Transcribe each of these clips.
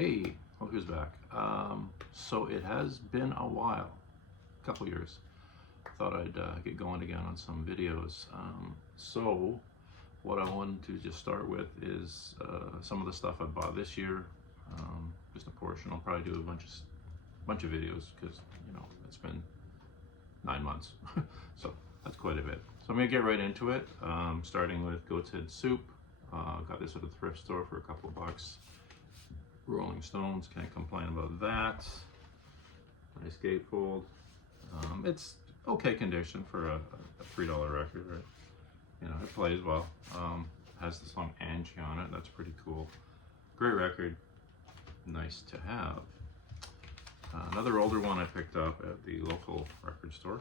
Hey, look who's back. So it has been a while, a couple years. Thought I'd get going again on some videos. So what I wanted to just start with is some of the stuff I bought this year. Just a portion. I'll probably do a bunch of videos because it's been 9 months, so that's quite a bit. So I'm gonna get right into it. Starting with Goat's Head Soup. Got this at a thrift store for a couple of bucks. Rolling Stones, can't complain about that. Nice gatefold. It's okay condition for a $3 record, right? It plays well. Has the song Angie on it. That's pretty cool. Great record. Nice to have. Another older one I picked up at the local record store.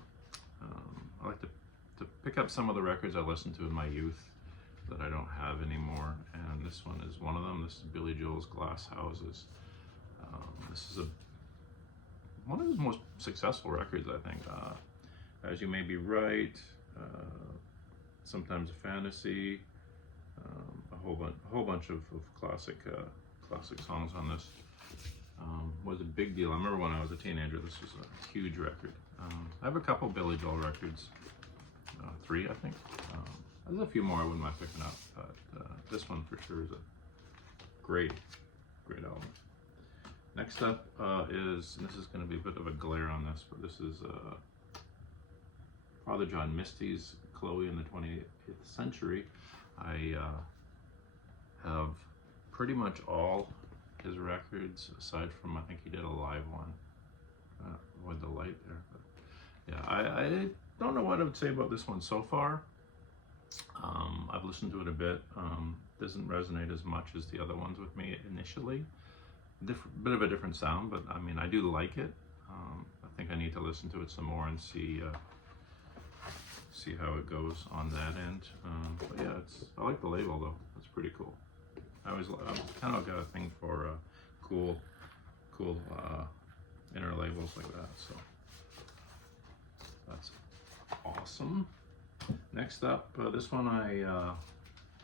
I like to pick up some of the records I listened to in my youth that I don't have anymore, and this one is one of them. This is Billy Joel's Glass Houses. This is one of his most successful records, I think. As You May Be Right, Sometimes a Fantasy, a whole bunch of classic songs on this. Was a big deal. I remember when I was a teenager, this was a huge record. I have a couple Billy Joel records, 3 I think. There's a few more I wouldn't mind picking up, but this one for sure is a great album. Next up is, and this is going to be a bit of a glare on this, but this is Father John Misty's Chloe in the 20th Century. I have pretty much all his records, aside from I think he did a live one with the light there. But yeah, I don't know what I would say about this one so far. I've listened to it a bit. Doesn't resonate as much as the other ones with me initially. Bit of a different sound, but I mean, I do like it. I think I need to listen to it some more and see how it goes on that end. But yeah, I like the label though. It's pretty cool. I've kind of got a thing for cool inner labels like that. So that's awesome. Next up, this one I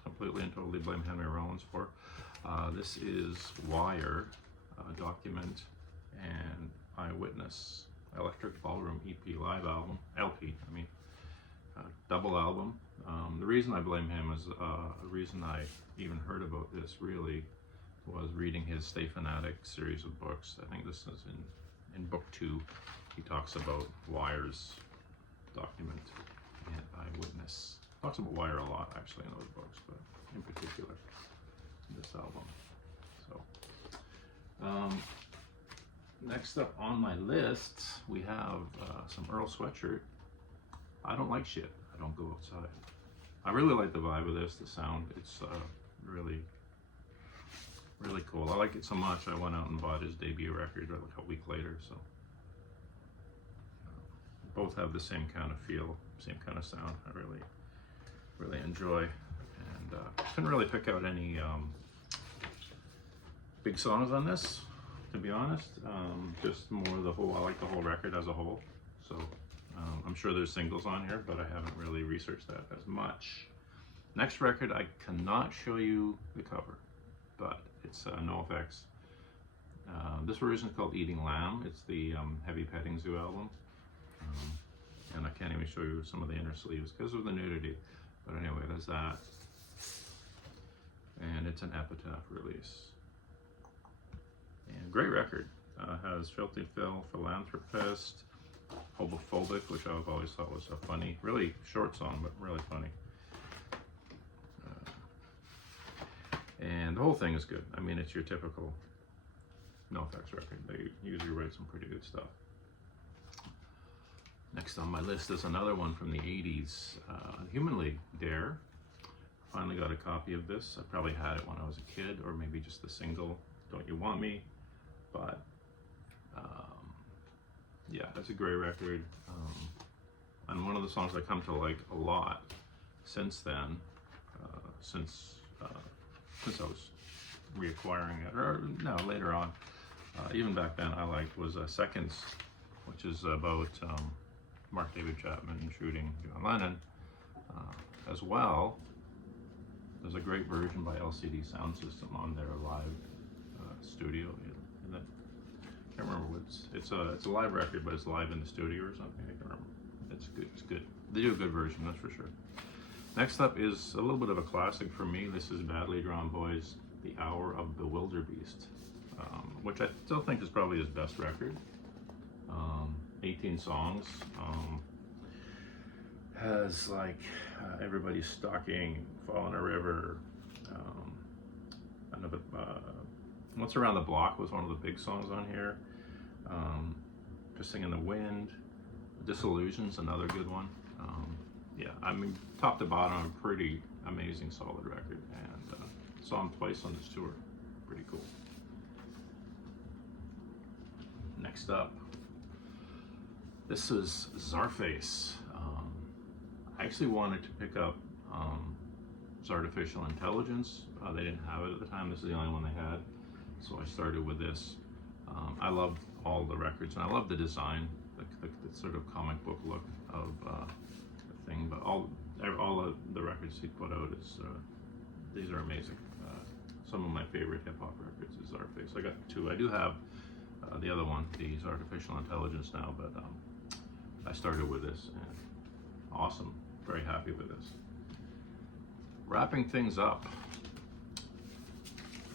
completely and totally blame Henry Rollins for. This is Wire, Document and Eyewitness Electric Ballroom EP live album, LP, double album. The reason I blame him is the reason I even heard about this really was reading his Stay Fanatic series of books. I think this is in book 2. He talks about Wire's Document and Eyewitness. Talks about Wire a lot actually in those books, but in particular this album. So next up on my list we have some Earl Sweatshirt. I Don't Like Shit, I Don't Go Outside. I really like the vibe of this, the sound. It's really cool. I like it so much I went out and bought his debut record like a week later. So both have the same kind of feel, same kind of sound. I really enjoy, and couldn't really pick out any big songs on this, to be honest. Just more I like the whole record as a whole. So I'm sure there's singles on here, but I haven't really researched that as much. Next record, I cannot show you the cover, but it's NoFX. This version is called Eating Lamb. It's the Heavy Petting Zoo album. And I can't even show you some of the inner sleeves because of the nudity. But anyway, there's that. And it's an Epitaph release. And great record. Has Filthy Phil, Philanthropist, Homophobic, which I've always thought was a funny, really short song, but really funny. And the whole thing is good. I mean, it's your typical NoFX record. They usually write some pretty good stuff. Next on my list is another one from the 80s, Humanly Dare. Finally got a copy of this. I probably had it when I was a kid, or maybe just the single, Don't You Want Me? But yeah, that's a great record. And one of the songs I come to like a lot since then, since I was reacquiring it, or no, later on. Even back then I liked was Seconds, which is about Mark David Chapman shooting John Lennon. As well, there's a great version by LCD Sound System on their live studio. In the, I can't remember what it's a live record, but it's live in the studio or something. I can't remember. It's good. It's good. They do a good version, that's for sure. Next up is a little bit of a classic for me. This is Badly Drawn Boys, The Hour of Bewilderbeast, which I still think is probably his best record. 18 songs. Has like Everybody's Stalking, Fall in a River. Another What's Around the Block was one of the big songs on here. Kissing in the Wind. Disillusion's another good one. Yeah, I mean, top to bottom, a pretty amazing, solid record, and saw him twice on this tour. Pretty cool. Next up, this is Czarface. I actually wanted to pick up Artificial Intelligence. They didn't have it at the time. This is the only one they had, so I started with this. I loved all the records, and I love the design, the sort of comic book look of the thing. But all of the records he put out these are amazing. Some of my favorite hip hop records is Czarface. I got two. I do have the other one, the Artificial Intelligence now, but I started with this, and awesome. Very happy with this. Wrapping things up,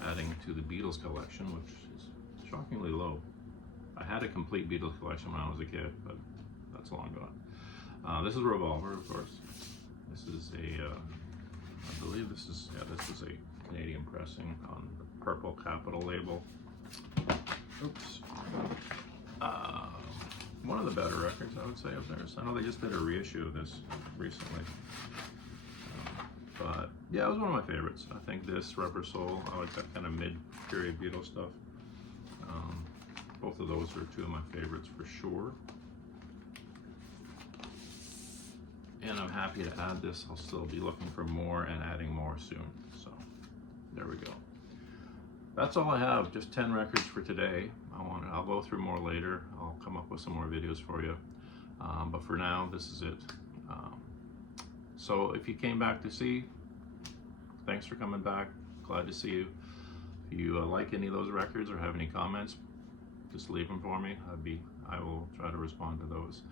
adding to the Beatles collection, which is shockingly low. I had a complete Beatles collection when I was a kid, but that's long gone. This is Revolver, of course. This is I believe this is a Canadian pressing on the Purple Capitol label. Oops. One of the better records, I would say, of theirs. I know they just did a reissue of this recently. But yeah, it was one of my favorites. I think this, Rubber Soul, I like that kind of mid-period Beatles stuff. Both of those are two of my favorites for sure. And I'm happy to add this. I'll still be looking for more and adding more soon. So there we go. That's all I have, just 10 records for today. I'll go through more later. I'll come up with some more videos for you. But for now, this is it. So if you came back to see, thanks for coming back. Glad to see you. If you like any of those records or have any comments, just leave them for me. I will try to respond to those.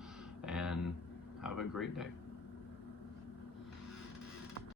And have a great day.